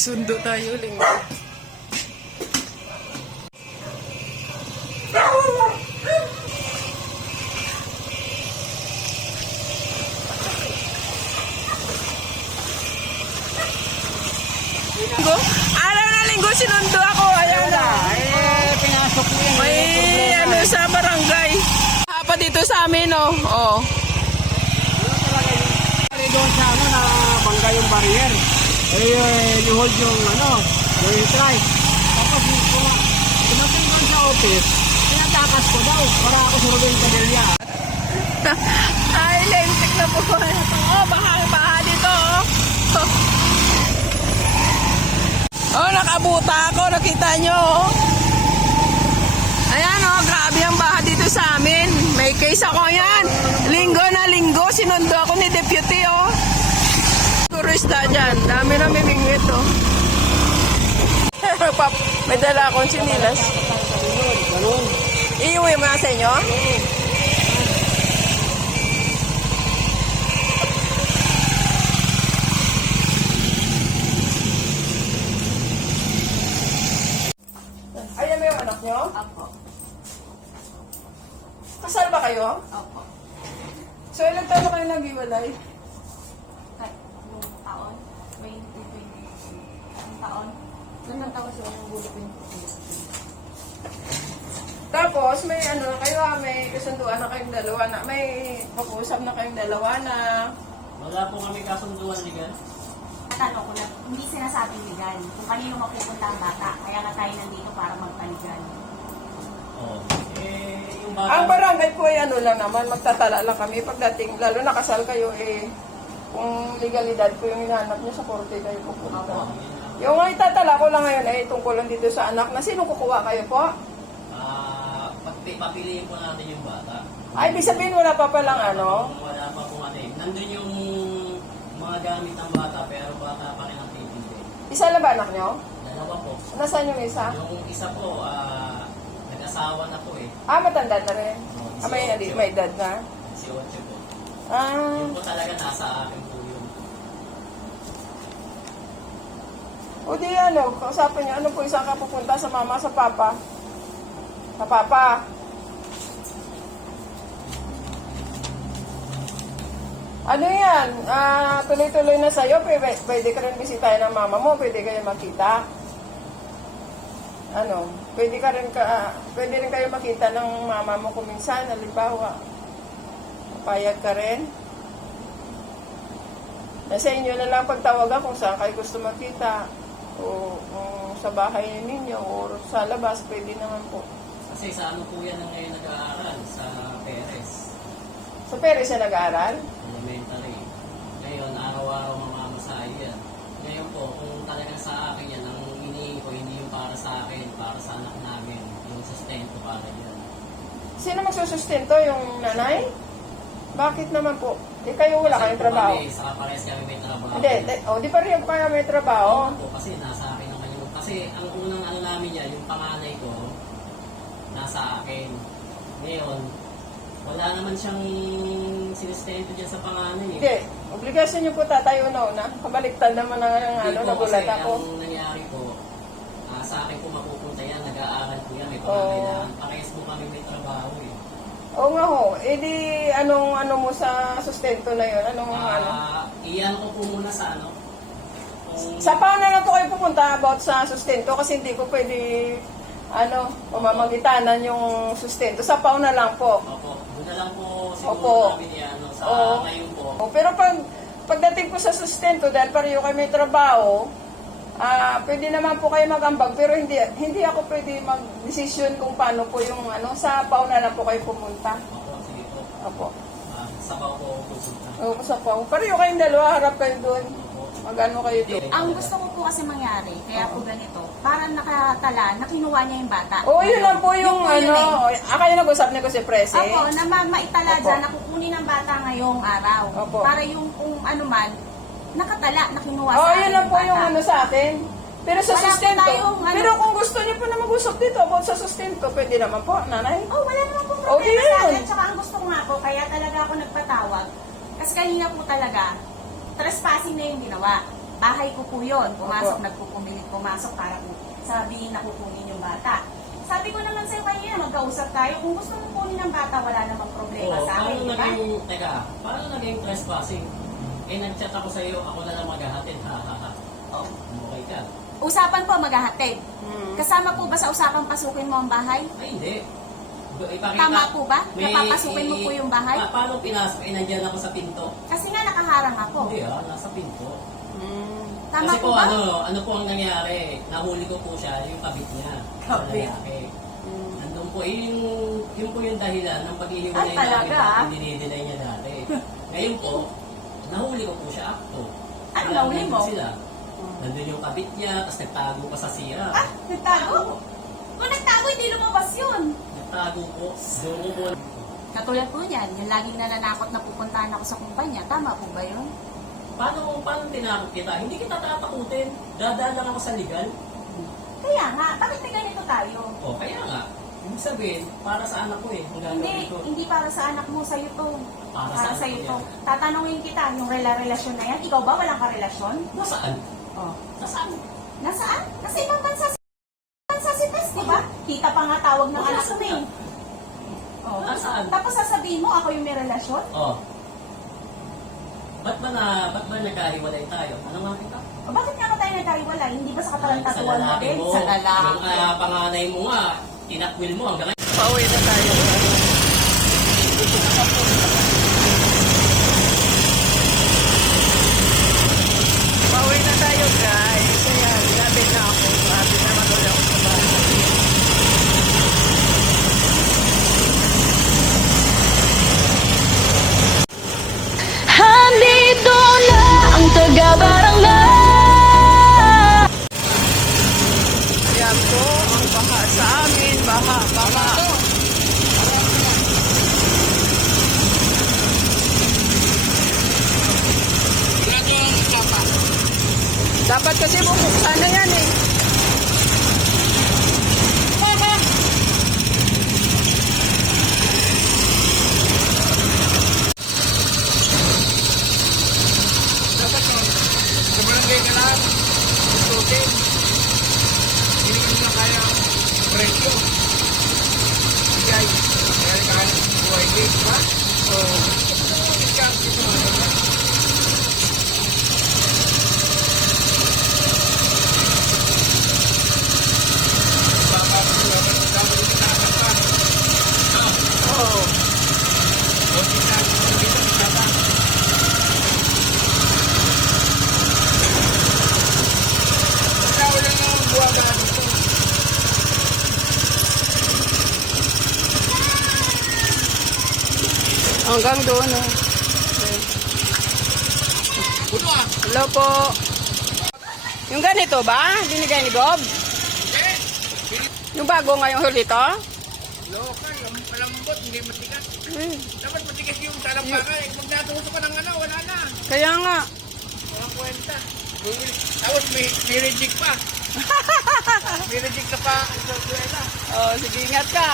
May sundo tayo, Linggo. Linggo? Araw na Linggo, sinundo ako. Ayan na. Pinasok ko yan. May ano sa barangay. Hapa dito sa amin, oh. Oh. Doon sa ano na bangga yung barrier. You-hold yung yung strike. Tapos tumating doon sa office, tinatakas ko daw para ako surugin sa Delia. Ay, lentik na po. Oh, baha dito, oh. Oh, nakabuta ako. Nakita nyo, oh. Ayan, oh. Grabe ang baha dito sa amin. May case ako yan. Linggo na linggo. Sinundo ako ni Deputy, oh. Turista dyan. Dami na mimingwit, oh. May dala akong sinilas. Ganun. Iuwi mo na sa inyo? Ayan mo yung anak nyo? Opo. Kasal ba kayo? Opo. So, ilang taon na kayo nag-iwalay? Kahit yung taon, 2020. Ang taon. Gandang taon siya yung gulo ko. Tapos, may ano na kayo, may kasunduan na kayong dalawa na, may pag-uusap na kayong dalawa na, Wala po kami kasunduan legal. Tanong ko na, hindi sinasabing legal kung kanino mapupunta ang bata. Kaya nga tayo nandito para magpaligal. Oo. Yung ang barangay po ay ano lang naman, magtatala lang kami pagdating, lalo na kasal kayo kung legalidad po yung hinahanap niyo sa korte kayo pupunta. Yung itatala ko lang ngayon ay tungkol lang dito sa anak na sino kukuha kayo po? Papiliin po natin yung bata. Ay, ibig sabihin wala pa palang ano? Wala pa po nandun yung mga gamit ng bata pero bata pa rin ang pipili. Isa lang ba anak nyo? Dalawa po. Nasaan yung isa? Yung isa po, nag-asawa na po eh. Matanda na rin. May edad na. Si Ocho po. Ah, Yun po talaga nasa akin po yun. o di ano, kausapin nyo, ano po isang ka pupunta sa mama, sa papa? Sa papa. Ano yan? Tuloy-tuloy na sa'yo. Pwede ka rin bisitahin ng mama mo. Pwede kayo makita. Ano? Pwede rin kayo makita ng mama mo kung minsan. Halimbawa, papayag ka rin. Nasa inyo na lang pagtawagan kung saan kayo gusto makita. O sa bahay ninyo o sa labas. Pwede naman po. Kasi sa ano po yan ang ngayon nag-aaral? Sa Perez. Sa Perez na nag-aaral? Elementary. Ngayon, araw-araw mamamasahe yan. Ngayon po, kung talagang sa akin yan, ang hinihingi ko, hindi yung para sa akin, para sa anak namin. Yung sustento para yan. Sino magsusustento? Yung nanay? Bakit naman po? Kayo wala kayong trabaho. Kami, saka parehas kami may trabaho. Hindi, di pa rin pa may trabaho. Po, kasi nasa akin naman yung... Kasi ang unang ano namin yan, yung panganay ko, nasa akin. Ngayon, wala naman siyang sinistento dyan sa panganay. Hindi, obligasyon niyo po tatayo na. Kabaliktad naman nagulat kasi ako. ang nangyari po, sa akin po mapupunta yan, nag-aaral po yan, may panganay na. Parehas po kami may trabaho eh. Oo nga ho. Di anong mo sa sustento na yun? Iyan ko po muna sa ano. Sa paano na po kayo pupunta about sa sustento? Kasi hindi ko pwede pamamagitanan yung sustento. Sa pauna lang po. Opo, doon na lang po Opo. siguro namin yan. Sa ngayon po. Pero pagdating po sa sustento, dahil pareho kayo may trabaho, pwede naman po kayo mag-ambag, pero hindi ako pwede mag-desisyon kung paano po yung sa pauna lang po kayo pumunta. Opo, sige po. Opo. Sa pao po ako pupunta. Oo, sa pauna. Pareho kayong dalawa, harap kayo doon. Magano kayo doon. Ang gusto ko po kasi mangyari, kaya po ganito, parang nakatala, nakinuha niya yung bata. Oo, yun lang po yung Yun kayo nag-usap niyo ko si Presi. Opo, na maitala Opo. dyan, na kukunin ng bata ngayong araw. Opo. Para yung kung ano man, nakatala, nakinuha Oo, sa yun lang po bata. yung sa akin. Pero sa Wala po sustento, tayong pero kung gusto niyo po na mag-usap dito about sa sustento, pwede naman po, nanay. Oh, wala naman po Okay problema sa yun. akin. Tsaka ang gusto ko nga po, kaya talaga ako nagpatawag. Kasi kanina po talaga, trespassing na yung ginawa. Bahay ko po yun. Pumasok, Opo. nagpupumilit pumasok para po sabihin na kukunin yung bata. Sabi ko naman sa'yo kanina, magkausap tayo. Kung gusto mo kunin ng bata, wala namang problema Oo, sa akin, paano di ba? naging, teka, paano naging trespassing? Eh, nag-chat ako sa'yo, ako na lang maghahatid, ha, ha, ha. Oh, okay ka. Usapan po maghahatid. Hmm. Kasama po ba sa usapang pasukin mo ang bahay? Ay, hindi. Ipakita, Tama po ba? May- Napapasukin mo po yung bahay? Paano pinasok? Eh, nandiyan ako sa pinto. Kasi nga nakaharang ako. Hindi nasa pinto. Tama Kasi po po, ba? ano po ang nangyari? Nahuli ko po siya, yung kabit niya. Sa Kabit? lalaki. Nandun po, yun po yung dahilan ng paghihiwalay Ay, talaga, namin ah? dati, dinidinay niya dati. Ngayon po, nahuli ko po siya akto. Ano Kaya nahuli nandun mo? Sila. Nandun yung kabit niya, tapos nagtago pa sa sira. Ah, nagtago? Kung nagtago, hindi lumabas yun. Nagtago po. Doon ko po. Katulad po niyan, yung laging nananakot na pupuntahan ako sa kumpanya. Tama po ba yun? Paano tinakot kita? Hindi kita tatakutin. Dadaan lang ako sa legal. Kaya nga, bakit may ganito tayo? O, kaya nga. Ibig sabihin, para sa anak ko ang gagawin Hindi, ko. hindi para sa anak mo, sa'yo to. Para Para sa sa'yo anak to. ko Tatanungin kita, yung relasyon na yan, ikaw ba walang karelasyon? Nasaan? Oh. Nasaan? Nasaan? Kasi ibang bansa si Tess, di ba? Kita pa nga tawag ng anak ko eh. Oh. Nasaan? Tapos sasabihin mo, ako yung may relasyon? Oh. Ba't ba nagkahiwalay tayo? Ano nga kita? O bakit nga ba tayo nagkahiwalay? Hindi ba sa katalantatuan mo lalaki din? mo. Sa lalaki. Yung panganay mo nga, tinakwil mo hanggang Pauwi na tayo. Pauwi na tayo, guys. Ayan, gabi na ako. Gabi na matuloy ako sa bahay. Handito na ang taga-barangay. Ayan po, ang baha sa amin. Baha, baha. Dapat kasi bubuksan na yan eh. Dapat no, sa barangay ka lang, susukin. Hindi mo na kaya presyo. Bigay. Kaya kaya buhay din, ba? So, discount dito. Baka mo dapat dito nakakanta. Oo. O kita dito kita. Ikaw lang ang buwaga dito. Hanggang doon. Oh. Puno ah. Hello po. Yung ganito ba? Binigay ni Bob? Eh, Yung bago ngayong hulito? local, malambot, hindi matigas. Hmm. Dapat matigas yung talampaka. Eh, pag natuso ka ng ano, wala na. Kaya nga. Walang kwenta. Tapos may reject pa. May reject ka pa sa kuwela. Oh, sige, ingat ka.